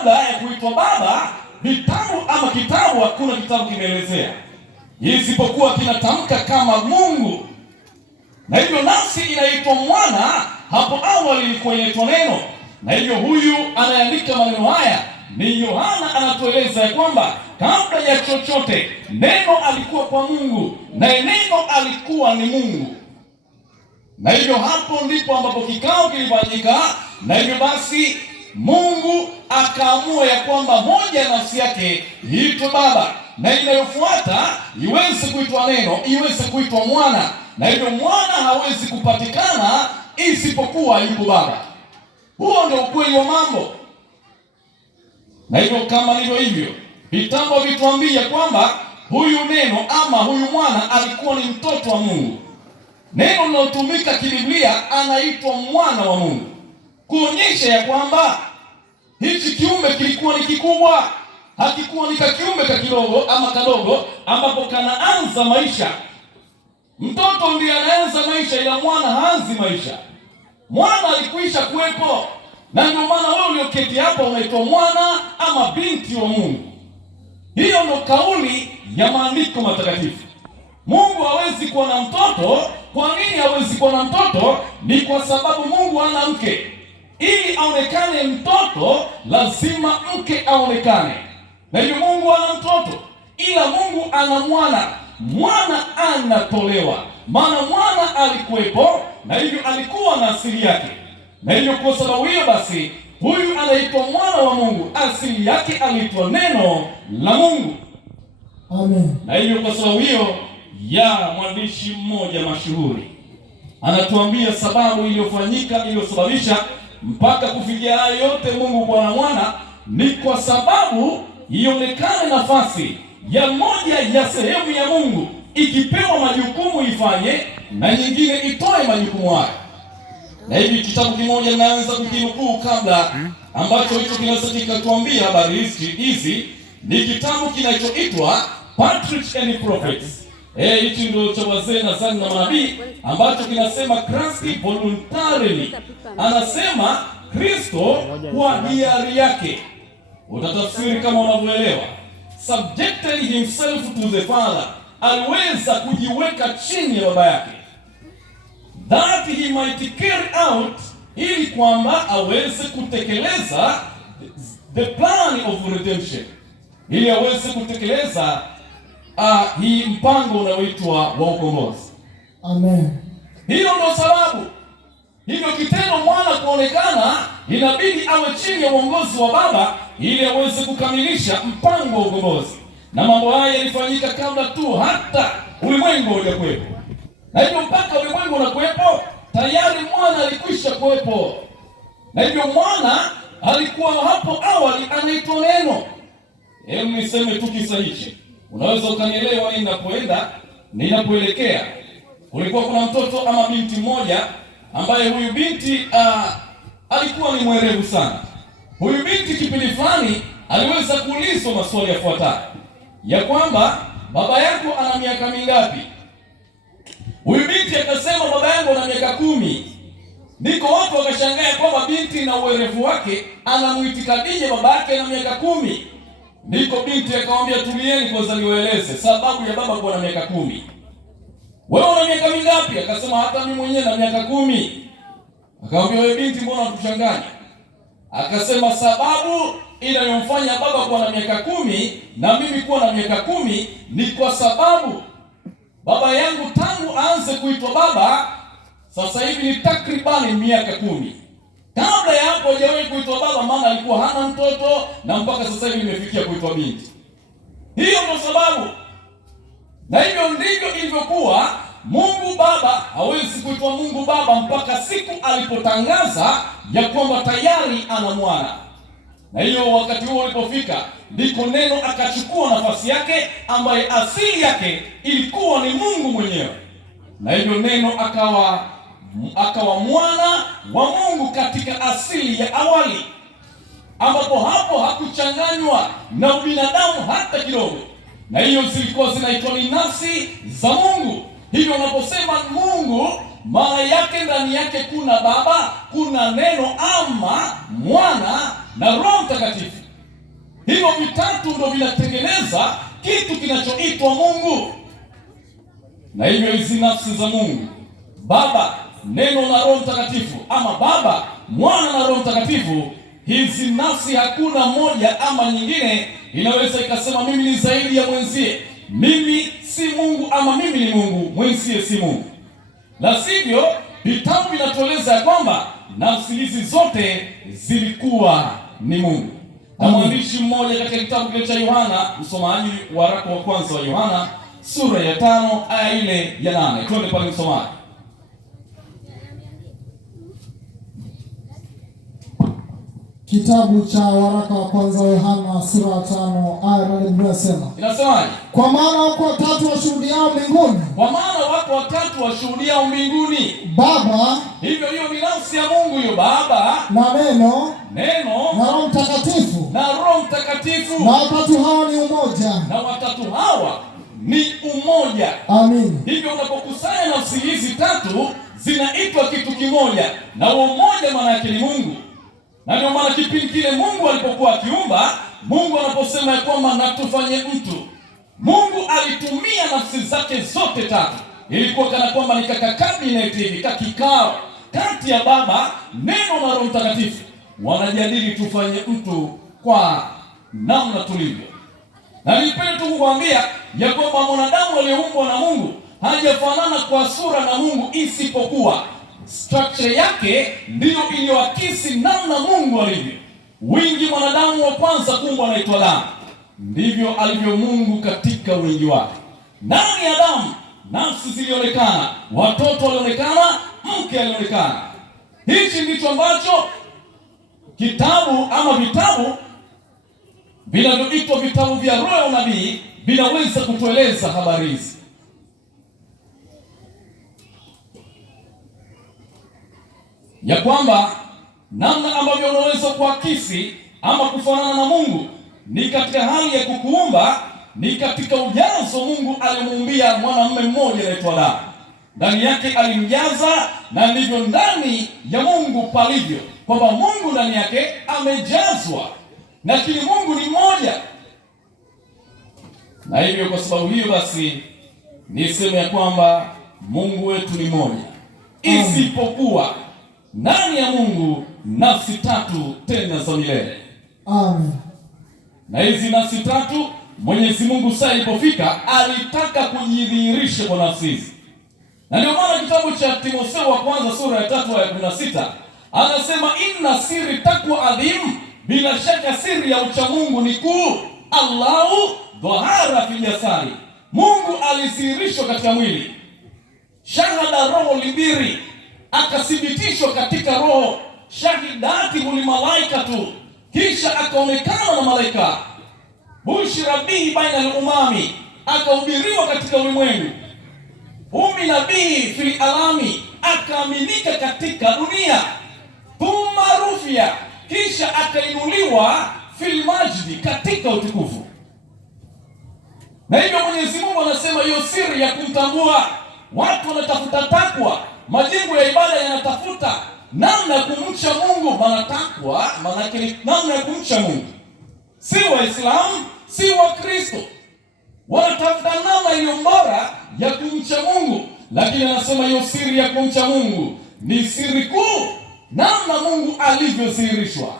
kabla ya kuitwa Baba, vitabu ama kitabu, hakuna kitabu kimeelezea isipokuwa kinatamka kama Mungu. Na hivyo nafsi inaitwa Mwana, hapo awali ilikuwa inaitwa Neno. Na hivyo huyu anayeandika maneno haya ni Yohana, anatueleza ya kwamba kabla ya chochote Neno alikuwa kwa Mungu, na Neno alikuwa ni Mungu. Na hivyo hapo ndipo ambapo kikao kilifanyika, na hivyo basi Mungu akaamua ya kwamba moja ya nafsi yake iitwe Baba, na inayofuata iweze kuitwa Neno, iweze kuitwa Mwana. Na hivyo Mwana hawezi kupatikana isipokuwa yuko Baba. Huo ndio ukweli wa mambo. Na hivyo kama ndivyo hivyo, vitabu vituambia kwamba huyu Neno ama huyu Mwana alikuwa ni mtoto wa Mungu. Neno linalotumika kibiblia anaitwa Mwana wa Mungu, kuonyesha ya kwamba hichi kiumbe kilikuwa ni kikubwa, hakikuwa ni kiumbe kidogo ama kadogo ambapo kanaanza maisha. Mtoto ndiye anaanza maisha, ila mwana haanzi maisha. Mwana alikwisha kuwepo, na ndio maana wewe ulioketi hapa unaitwa mwana ama binti wa Mungu. Hiyo ndio kauli ya maandiko matakatifu. Mungu hawezi kuwa na mtoto. Kwa nini hawezi kuwa na mtoto? Ni kwa sababu Mungu hana mke. Ili aonekane mtoto, lazima mke aonekane. Na hivyo Mungu hana mtoto, ila Mungu ana mwana. Mwana anatolewa, maana mwana alikuwepo, na hivyo alikuwa na asili yake. Na hivyo kwa sababu hiyo basi, huyu anaitwa Mwana wa Mungu, asili yake aliitwa Neno la Mungu. Amen. Na hivyo kwa sababu hiyo ya mwandishi mmoja mashuhuri anatuambia sababu iliyosababisha mpaka kufikia hayo yote Mungu kwa na Mwana, ni kwa sababu ionekane nafasi ya moja ya sehemu ya Mungu ikipewa majukumu ifanye, na nyingine itoe majukumu hayo. Na hivi kitabu kimoja naanza kukinukuu kabla, ambacho hicho kinaweza kikatuambia habari hizi, ni kitabu kinachoitwa Patriarchs and Prophets. Hichi ndio cha wazee na sana na manabii, ambacho kinasema Christ voluntarily, anasema Kristo kwa hiari yake. Utatafsiri kama unavyoelewa, subjected himself to the Father, aliweza kujiweka chini ya baba yake, that he might carry out, ili kwamba aweze kutekeleza the plan of redemption, ili aweze kutekeleza hii mpango unaoitwa wa ukombozi. Amen. Hiyo ndio sababu. Hivyo kitendo mwana kuonekana, inabidi awe chini ya uongozi wa baba ili aweze kukamilisha mpango wa ukombozi. Na mambo haya yalifanyika kabla tu hata ulimwengu haujakuwepo. Na hivyo mpaka ulimwengu unakuwepo, tayari mwana alikwisha kuwepo. Na hivyo mwana alikuwa hapo awali anaitwa Neno. Hebu niseme tu kisa hichi, unaweza ukanielewa ninapoelekea. Kulikuwa kuna mtoto ama binti mmoja ambaye huyu binti alikuwa ni mwerevu sana. Huyu binti kipindi fulani aliweza kuulizwa maswali yafuatayo, ya kwamba baba yako ana miaka mingapi? Huyu binti akasema baba yangu ana miaka 10. Ndiko watu wakashangaa kwamba binti na uwerevu wake anamuitikadije baba yake na miaka 10. Ndiko binti akamwambia, tulieni kwanza niwaeleze sababu ya baba kuwa na miaka 10. Wewe una miaka mingapi? Akasema hata mimi mwenyewe na miaka 10. Akamwambia, wewe binti, mbona unatuchanganya? Akasema sababu inayomfanya baba kuwa na miaka 10 na mimi kuwa na miaka 10 ni kwa sababu baba yangu tangu aanze kuitwa baba sasa hivi ni takribani miaka 10. Kabla ya hapo hajawahi kuitwa baba, maana alikuwa hana mtoto, na mpaka sasa hivi imefikia kuitwa binti. Hiyo ndio sababu. Na hivyo ndivyo ilivyokuwa. Mungu Baba hawezi kuitwa Mungu Baba mpaka siku alipotangaza ya kwamba tayari ana mwana. Na hiyo wakati huo ulipofika, ndiko Neno akachukua nafasi yake, ambaye asili yake ilikuwa ni Mungu mwenyewe. Na hivyo Neno akawa mwana wa Mungu katika asili ya awali, ambapo hapo hakuchanganywa na ubinadamu hata kidogo. Na hiyo zilikuwa zinaitwa ni nafsi za Mungu. Hivyo unaposema Mungu, maana yake ndani yake kuna Baba, kuna Neno ama Mwana na Roho Mtakatifu. Hivyo vitatu ndio vinatengeneza kitu kinachoitwa Mungu. Na hivyo hizi nafsi za Mungu, Baba, Neno na Roho Mtakatifu, ama Baba, Mwana na Roho Mtakatifu, hizi nafsi hakuna moja ama nyingine inaweza ikasema mimi ni zaidi ya mwenzie, mimi si Mungu ama mimi ni Mungu, mwenzie si Mungu. La sivyo, vitabu vinatueleza ya kwamba nafsi hizi zote zilikuwa ni Mungu. Na mwandishi mmoja katika kitabu kile cha Yohana, msomaji waraka wa kwanza wa Yohana sura ya 5 aya ile ya 8. Twende pale msomaji. Kitabu cha waraka wa kwanza wa Yohana sura ya 5 aya 8 inasema. Inasemaje? Kwa maana wako watatu washuhudiao mbinguni. Kwa maana wako watatu washuhudiao mbinguni. Baba, hivyo hiyo ni nafsi ya Mungu, hiyo Baba na Neno na Roho Mtakatifu. Na Roho Mtakatifu. Na watatu hawa ni umoja. Na watatu hawa ni umoja. Amin. Hivyo unapokusanya nafsi hizi tatu zinaitwa kitu kimoja, na umoja maana yake ni Mungu. Na ndio maana kipindi kile Mungu alipokuwa akiumba, Mungu anaposema ya kwamba na tufanye mtu, Mungu alitumia nafsi zake zote tatu. Ilikuwa kana kwamba ni cabinet hivi, kikao kati ya Baba, Neno na Roho Mtakatifu, wanajadili tufanye mtu kwa namna tulivyo. Na nipende tu kukuambia ya kwamba mwanadamu aliyeumbwa na Mungu hajafanana kwa sura na Mungu, isipokuwa structure yake ndiyo iliyoakisi namna Mungu alivyo. Wingi mwanadamu wa kwanza kuumbwa anaitwa Adamu, ndivyo alivyo Mungu katika wingi wake. Ndani ya Adamu nafsi zilionekana, watoto walionekana, mke alionekana. Hichi ndicho ambacho kitabu ama vitabu vinavyoitwa vitabu vya roho ya unabii vinaweza kutueleza habari hizi. Ya kwamba namna ambavyo unaweza kuakisi ama kufanana na Mungu ni katika hali ya kukuumba, ni katika ujazo Mungu alimuumbia mwanamume mmoja anaitwa Adamu. Ndani yake alimjaza, na ndivyo ndani ya Mungu palivyo, kwamba Mungu ndani yake amejazwa, lakini Mungu ni mmoja. Na hivyo kwa sababu hiyo basi niseme ya kwamba Mungu wetu ni mmoja, isipokuwa ndani ya Mungu nafsi tatu tena za milele. Amen. Na hizi nafsi tatu Mwenyezi Mungu saa ilipofika alitaka kujidhihirisha kwa nafsi hizi. Na ndio maana kitabu cha Timotheo wa kwanza sura ya 3 aya 16 anasema inna siri takwa adhim, bila shaka siri ya uchamungu ni kuu. Allahu dhahara fi jasari, Mungu alidhihirishwa katika mwili. Shahada roho libiri, akathibitishwa katika roho. Shahidati huli malaikatu, kisha akaonekana na malaika. Bushra bihi baina al-umami, akahubiriwa katika ulimwengu. Umi nabii fil alami, akaaminika katika dunia. Thumma rufia, kisha akainuliwa fil majdi, katika utukufu. Na hivyo Mwenyezi Mungu anasema hiyo siri ya kumtambua. Watu wanatafuta takwa, majengo ya ibada yanatafuta namna ya kumcha Mungu. Maana takwa maana yake ni namna ya kumcha Mungu. Si Waislamu, si Wakristo, wanatafuta namna iliyo bora ya kumcha Mungu. Lakini anasema hiyo siri ya kumcha Mungu ni siri kuu, namna Mungu alivyodhihirishwa.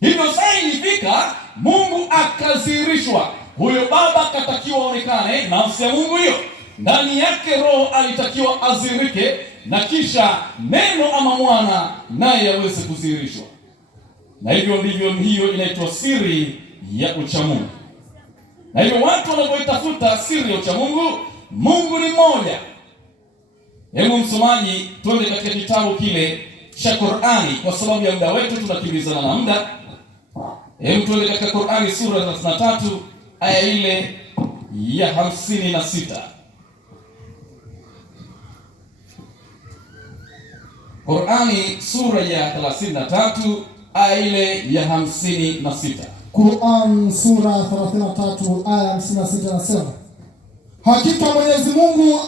Hivyo saa ilifika Mungu akadhihirishwa. Huyo Baba akatakiwa aonekane, nafsi ya Mungu hiyo, ndani yake Roho alitakiwa adhihirike, na kisha Neno ama Mwana naye aweze kudhihirishwa. Na hivyo ndivyo hiyo inaitwa siri ya uchamungu. Na hivyo watu wanapoitafuta siri ya uchamungu, Mungu ni mmoja. Hebu msomaji, twende katika kitabu kile cha Qur'ani, kwa sababu ya muda wetu tunakimbizana na muda. Hebu twende katika Qur'ani sura ya 33 aya ile ya 56. Qur'ani sura ya 33 aya ile ya 56. Qur'an sura 33 aya 56 nasema, hakika Mwenyezi Mungu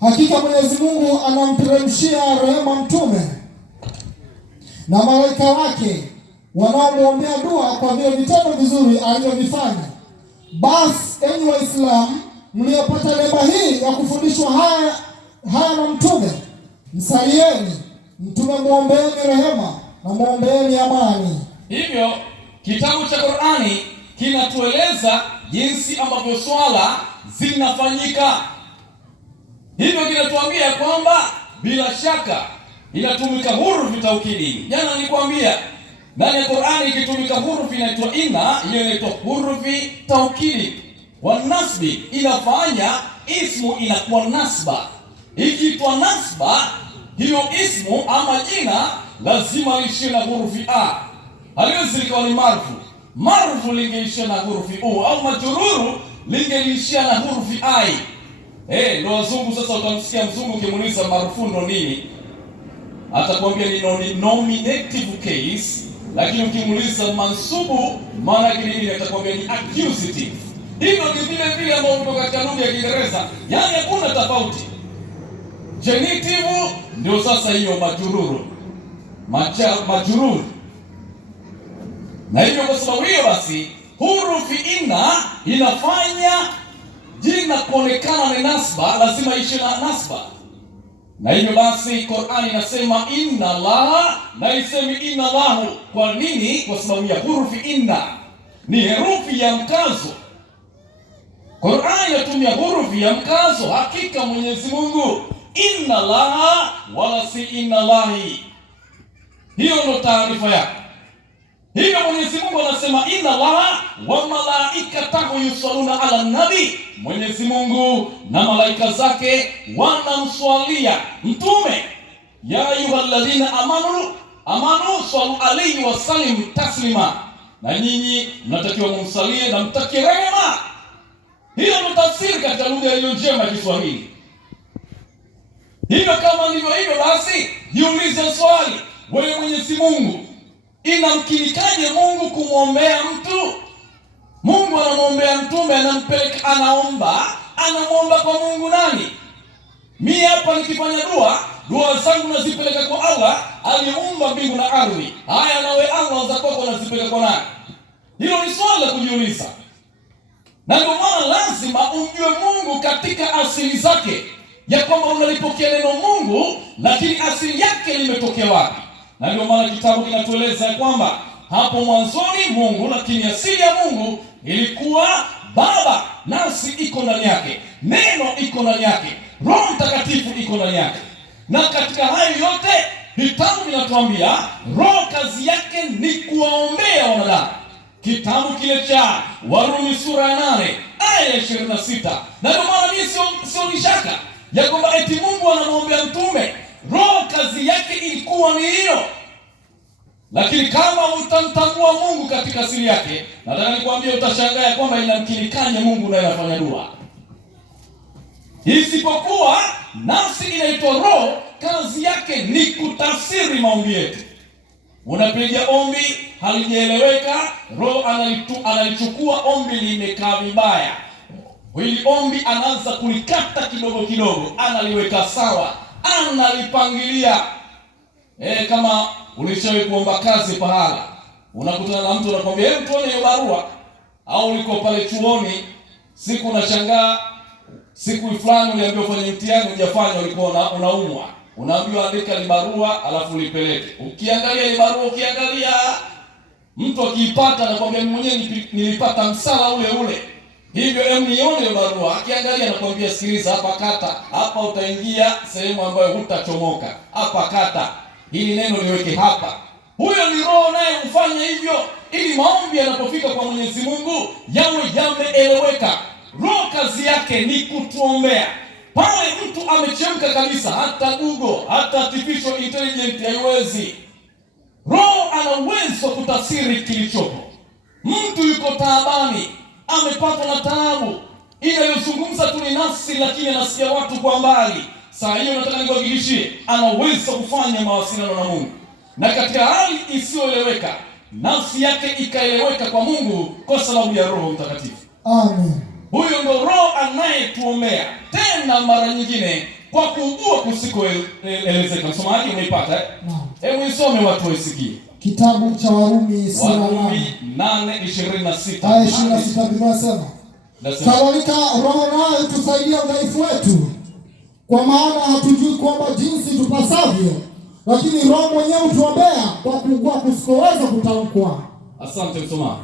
hakika Mwenyezi Mungu anamteremshia rehema mtume na malaika wake wanaomwombea dua kwa vile vitendo vizuri alivyovifanya. Basi enyi Waislamu mliopata neema hii ya kufundishwa haya na mtume, msalieni mtume, muombeeni rehema na muombeeni amani. Hivyo kitabu cha Qur'ani kinatueleza jinsi ambavyo swala zinafanyika. Hivyo kinatuambia kwamba bila shaka inatumika hurufi taukidi. Jana nilikwambia ndani ya Qur'ani ikitumika hurufi inaitwa inna, hiyo inaitwa hurufi taukidi. Wa nasbi inafanya ismu inakuwa nasba. Ikiitwa nasba, hiyo ismu ama jina lazima liishie na hurufi a. Haliwezi likawa ni marfu. Marfu lingeishia na hurufi u, au majruru lingeliishia na hurufi ai. Ndio wazungu sasa, utamsikia mzungu ukimuuliza marfu ndo nini, atakwambia ni nominative case, lakini ukimuuliza mansubu maana yake nini, atakwambia ni accusative. Hivyo ni vile vile ambavyo katika lugha ya Kiingereza, yaani hakuna tofauti. Genitive ndio sasa hiyo majruru, majruru. Na hivyo kwa sababu hiyo basi hurufi inna inafanya jina kuonekana ni nasba, lazima iishe na nasba. Na hivyo basi Qur'ani inasema inna Allah, na isemi inna lahu. Kwa nini? Kwa sababu ya hurufi inna ni herufi ya mkazo. Qur'ani inatumia hurufi ya mkazo. Hakika Mwenyezi Mungu inna Allah wala si inna lahi. Hiyo ndio taarifa yake. Hivyo Mwenyezi Mungu anasema inna Allah wa malaikatahu yusalluna ala nabi, Mwenyezi Mungu na malaika zake wanamswalia mtume. Ya ayyuhalladhina amanu sallu alayhi wa sallim taslima, na nyinyi mnatakiwa mumsalie na mtakie rehema. Hiyo ndio tafsiri katika lugha iliyo njema ya Kiswahili. Hivyo kama ndivyo hivyo, basi jiulize swali, wewe Mwenyezi Mungu inamkinikaje Mungu kumwombea mtu? Mungu anamwombea mtume, anampeleka, anamuomba kwa Mungu nani? Mimi hapa nikifanya dua zangu nazipeleka kwa Allah aliyeumba mbingu na ardhi. Haya, nawe Allah za kwako nazipeleka kwa nani? Hilo ni swali la kujiuliza. Na ndio maana lazima umjue Mungu katika asili zake, ya kwamba unalipokea neno Mungu, lakini asili yake limetokea wapi? Na ndio maana kitabu kinatueleza ya kwamba hapo mwanzoni Mungu, lakini asili ya Mungu ilikuwa Baba, nafsi iko ndani yake, neno iko ndani yake, Roho Mtakatifu iko ndani yake. Na katika hayo yote vitabu vinatuambia Roho kazi yake ni kuwaombea wanadamu. Kitabu kile cha Warumi sura ya 8 aya ya 26. Na ndio maana mimi sio nishaka ya kwamba eti Mungu anamwombea mtume. Roho kazi yake ilikuwa ni hiyo. Lakini kama utamtambua Mungu katika asili yake, nataka nikwambie utashangaa ya kwamba inamkinikanya Mungu na anafanya dua. Isipokuwa nafsi inaitwa roho, kazi yake ni kutafsiri maombi yetu. Unapiga ombi halijaeleweka, roho analichukua ombi limekaa vibaya. Hili ombi anaanza kulikata kidogo kidogo, analiweka sawa, analipangilia. Kama ulishawahi kuomba kazi pahala, unakutana na mtu anakuambia hebu tuone hiyo barua, au uliko pale chuoni, siku unashangaa siku fulani uliambiwa ufanye mtihani hujafanya, ulikuwa unaumwa, unaambiwa andika ile barua alafu ulipeleke. Ukiangalia ile barua, ukiangalia mtu akiipata anakuambia mwenyewe nilipata msala ule. Hivyo nione ile barua, akiangalia anakuambia sikiliza, hapa kata, hapa utaingia sehemu ambayo hutachomoka, hapa kata, hili neno liweke hapa. Huyo ni roho naye ufanye hivyo, ili maombi yanapofika kwa Mwenyezi Mungu yawe yameeleweka. Roho kazi yake ni kutuombea. Pale mtu amechemka kabisa, hata Google, hata artificial intelligence haiwezi. Roho ana uwezo kutafsiri kilichopo. Mtu yuko taabani, amepatwa na taabu, inayozungumza tu ni nafsi, lakini anasikia watu kwa mbali. Saa hiyo nataka nikuhakikishie, ana uwezo kufanya mawasiliano na Mungu. Na katika hali isiyoeleweka, nafsi yake ikaeleweka kwa Mungu kwa sababu ya Roho Mtakatifu. Amen. Huyo ndo roho anayetuombea, tena mara nyingine kwa kuugua kusikoelezeka. Msomaji umeipata? Naam. Hebu isome watu waisikie. Kitabu cha Warumi sura Warumi 8:26. aya 26 vinasema, kadhalika Roho naye tusaidia udhaifu wetu, kwa maana hatujui kwamba jinsi tupasavyo, lakini Roho mwenyewe hutuombea kwa kuugua kusikoweza kutamkwa. Asante msomaji.